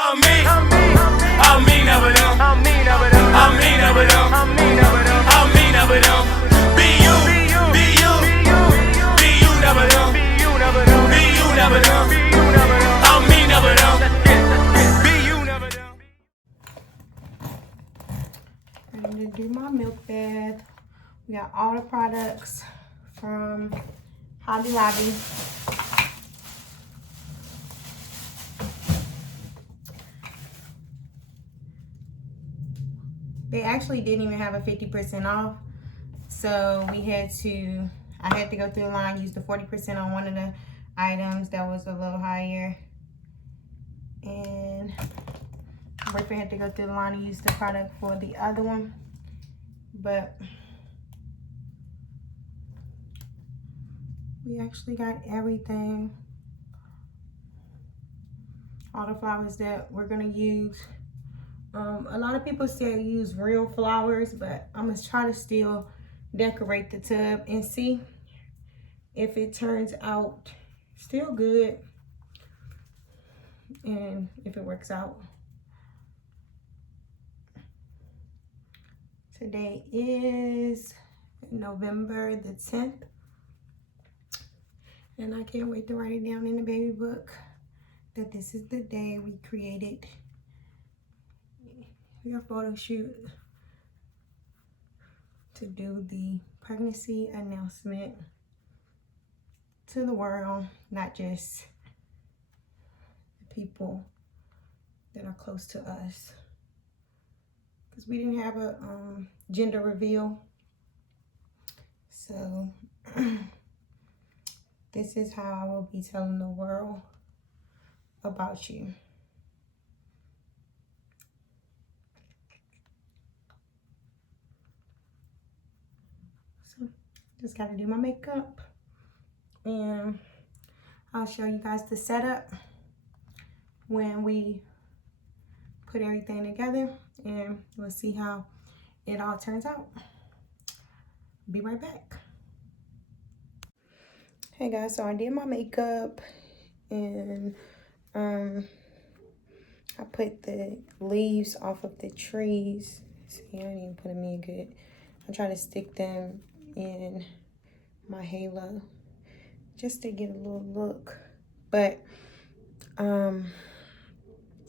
I'm me, I'm me, never them. I'm me, never them. I'm me, never them. I'm me, never them. I'm me, never them. Be you, be you, be you, never them. Be you, never them. Be you, never them. Be you, never them. I'm me, never them. Be you, never them. Ready to do my milk bath. We got all the products from Hobby Lobby. They actually didn't even have a 50% off. So I had to go through the line, use the 40% on one of the items that was a little higher. And my boyfriend had to go through the line and use the product for the other one. But we actually got everything. All the flowers that we're gonna use. A lot of people still use real flowers, but I'm gonna try to still decorate the tub and see if it turns out still good and if it works out. Today is November the 10th, and I can't wait to write it down in the baby book that this is the day we created your photo shoot to do the pregnancy announcement to the world, not just the people that are close to us. Because we didn't have a gender reveal. So this is how I will be telling the world about you. So just got to do my makeup, and I'll show you guys the setup when we put everything together, and we'll see how it all turns out. Be right back. Hey guys, so I did my makeup, and I put the leaves off of the trees. See, I didn't even put them in good. I try to stick them in my halo just to get a little look. But I'm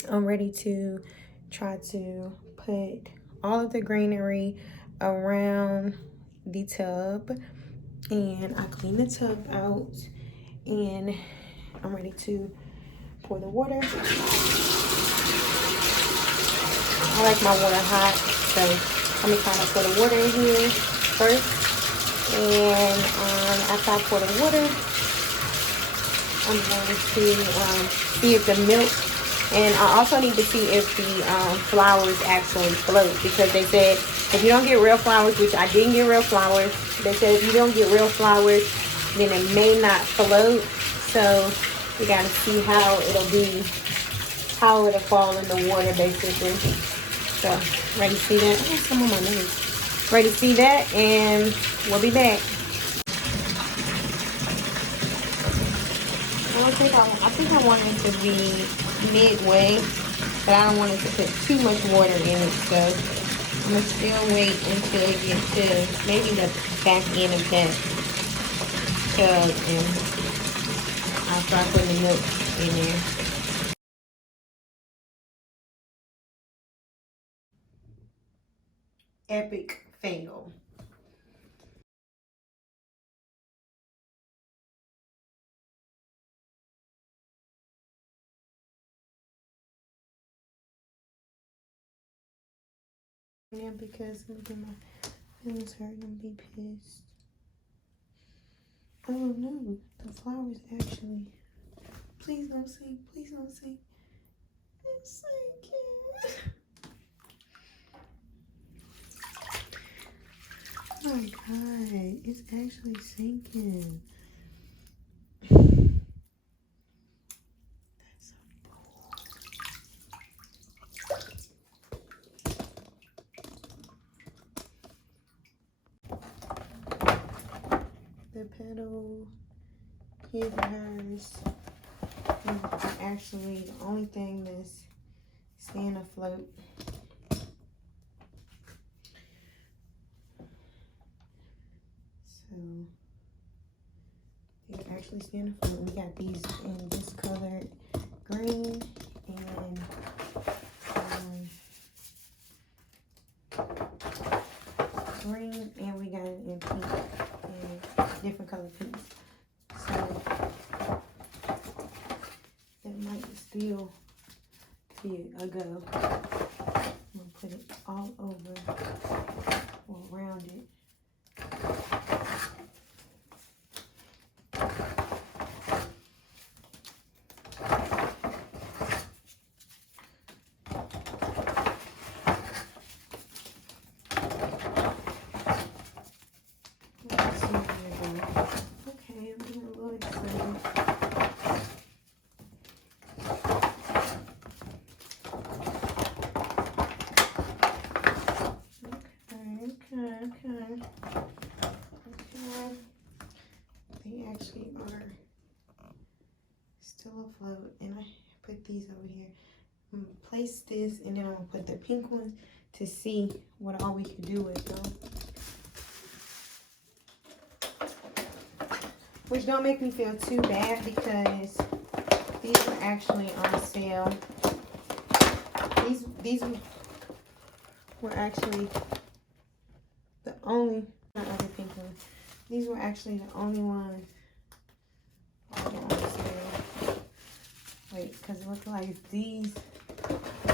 ready to try to put all of the greenery around the tub, and I cleaned the tub out, and I'm ready to pour the water. I like my water hot, so let me kind of pour the water in here first. And after I pour the water, I'm going to see if the milk, and I also need to see if the flowers actually float, because they said if you don't get real flowers, which I didn't get real flowers, they said if you don't get real flowers, then it may not float. So we got to see how it'll fall in the water, basically. So ready to see that? Oh, some on my nose. Ready to see that, and we'll be back. I think I want it to be midway, but I don't want it to put too much water in it. So I'm gonna still wait until it gets to maybe the back end of that tub, and I'll start putting the milk in there. Epic fail. Yeah, because look at my feelings hurt and be pissed. Oh no, the flowers actually. Please don't sing. Please don't sing. It's sinking. Oh my god, it's actually sinking. That's so cool. The petal, his and hers, are actually the only thing that's staying afloat. So they're actually staying afloat. We got these in this colored green and green, and we got it in pink and different color pinks. So that might still be a go. I'm gonna put it all over or around it. Let's see where we go. Okay, I'm getting a little excited. Okay. They actually are still afloat, and I put these over here. I'm gonna place this, and then I'm gonna put the pink ones to see what all we can do with them. Which don't make me feel too bad because these were actually on sale. These were actually the only, not other pink ones. These were actually the only ones that were on sale. Wait, because it looks like these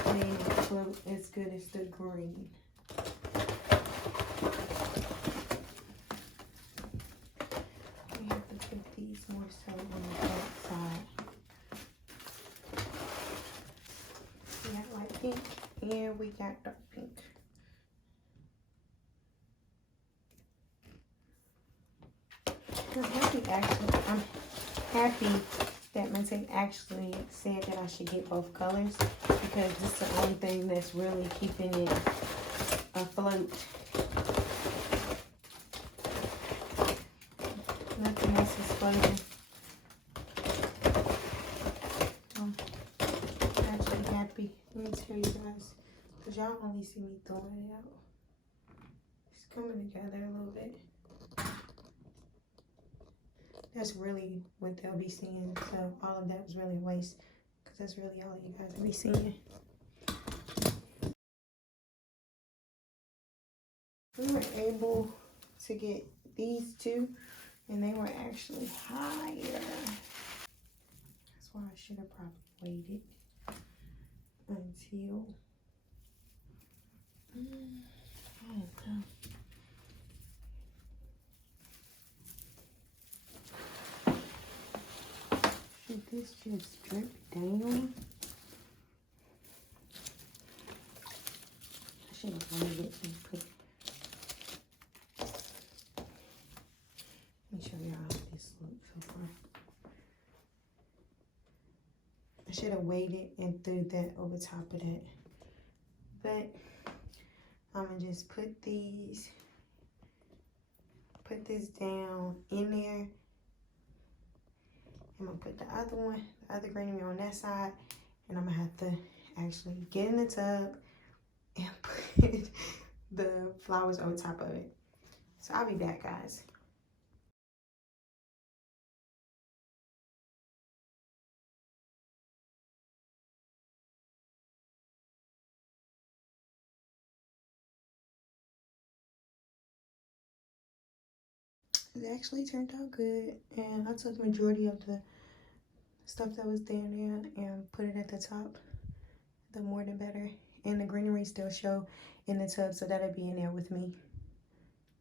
didn't float as good as the green. We have to put these more so on the back side. We got light pink and we got dark pink. I'm happy that my tape actually said that I should get both colors because this is the only thing that's really keeping it afloat. Nothing else is floating. I'm actually happy. Let me tell you guys, because y'all only see me throwing it out. It's coming together a little bit. That's really what they'll be seeing. So all of that was really a waste because that's really all you guys will be seeing. We were able to get these two, and they were actually higher. That's why I should have probably waited until I don't know. Should this just drip down? I should have wanted it and put. Let me show y'all how this looks so far. I should have waited and threw that over top of that. But I'm gonna just put this down in there. I'm gonna put the other one, the other green on that side, and I'm gonna have to actually get in the tub and put the flowers over top of it. So I'll be back, guys. It actually turned out good, and I took majority of the stuff that was down there and put it at the top. The more the better, and the greenery still show in the tub, so that'll be in there with me.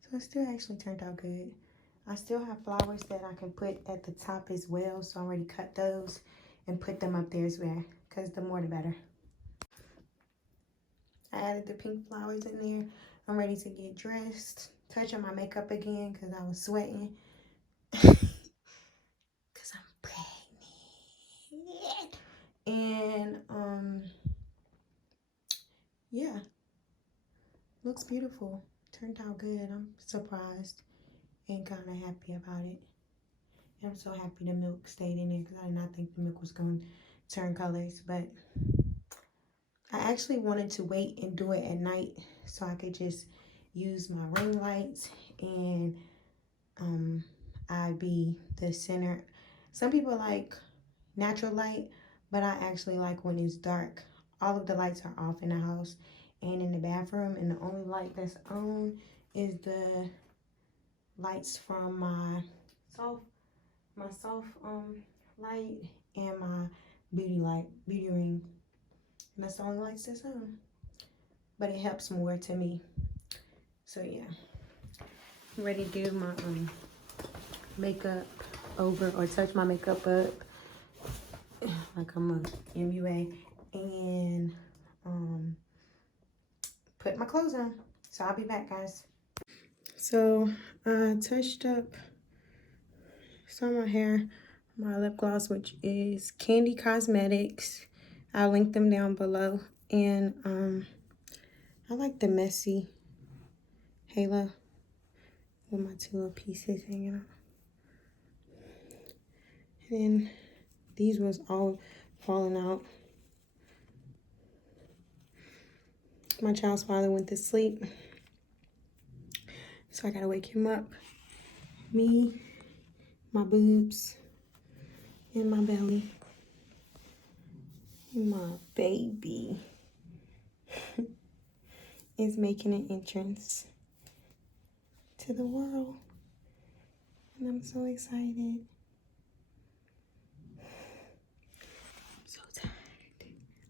So it still actually turned out good. I still have flowers that I can put at the top as well, so I already cut those and put them up there as well, because the more the better. I added the pink flowers in there. I'm ready to get dressed, touch on my makeup again because I was sweating. Because I'm pregnant. And, yeah. Looks beautiful. Turned out good. I'm surprised and kind of happy about it. And I'm so happy the milk stayed in there because I did not think the milk was going to turn colors. But I actually wanted to wait and do it at night so I could just use my ring lights and I'd be the center. Some people like natural light, but I actually like when it's dark. All of the lights are off in the house and in the bathroom, and the only light that's on is the lights from my soft light and my beauty ring. And that's the only lights that's on. But it helps more to me. So yeah. I'm ready to do my makeup over or touch my makeup up like I'm a MUA and put my clothes on. So I'll be back, guys. So I touched up some of my hair, my lip gloss, which is Candy Cosmetics. I'll link them down below. And I like the messy halo with my two little pieces hanging out. And then these was all falling out. My child's father went to sleep, so I gotta wake him up. Me, my boobs, and my belly, and my baby is making an entrance to the world, and I'm so excited. I'm so tired.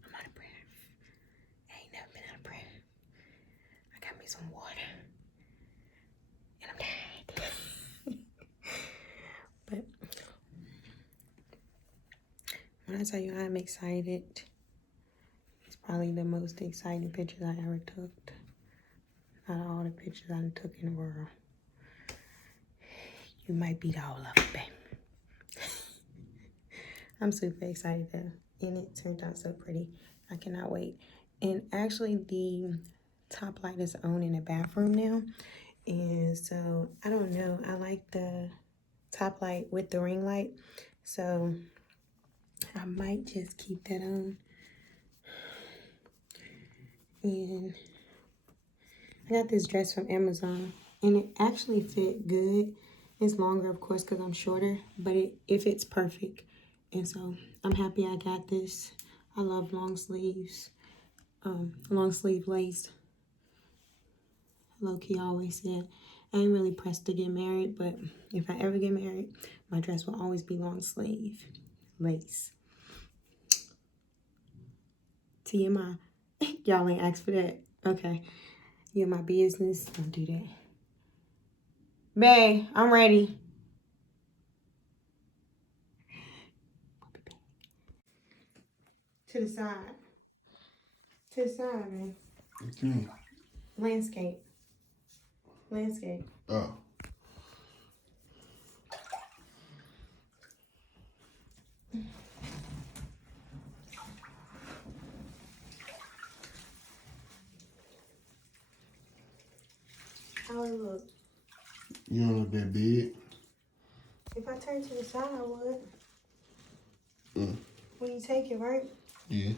I'm out of breath. I ain't never been out of breath. I got me some water, and I'm tired. But when I tell you I'm excited, it's probably the most exciting pictures I ever took. Out of all the pictures I took in the world, you might beat all of them, babe. I'm super excited though, and it turned out so pretty. I cannot wait. And actually, the top light is on in the bathroom now, and so I don't know. I like the top light with the ring light, so I might just keep that on. And I got this dress from Amazon, and it actually fit good. It's longer, of course, because I'm shorter, but it fits perfect. And so I'm happy I got this. I love long sleeves, long sleeve lace. Low-key always said, I ain't really pressed to get married, but if I ever get married, my dress will always be long sleeve lace. TMI. Y'all ain't asked for that. Okay. You're my business. Don't do that. Babe, I'm ready. To the side. To the side, man. What you mean? Landscape. Landscape. Oh. How it look? You don't look that big. If I turn to the side, I would. Mm. When you take it, right? Yeah.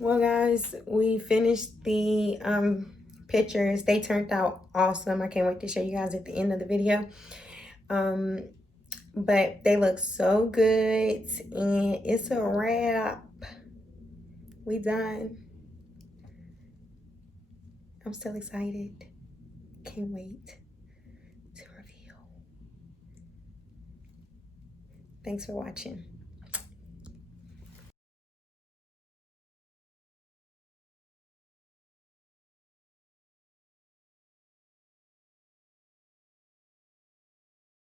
Well, guys, we finished the pictures. They turned out awesome. I can't wait to show you guys at the end of the video. But they look so good, and it's a wrap. We done. I'm still excited. Can't wait to reveal. Thanks for watching.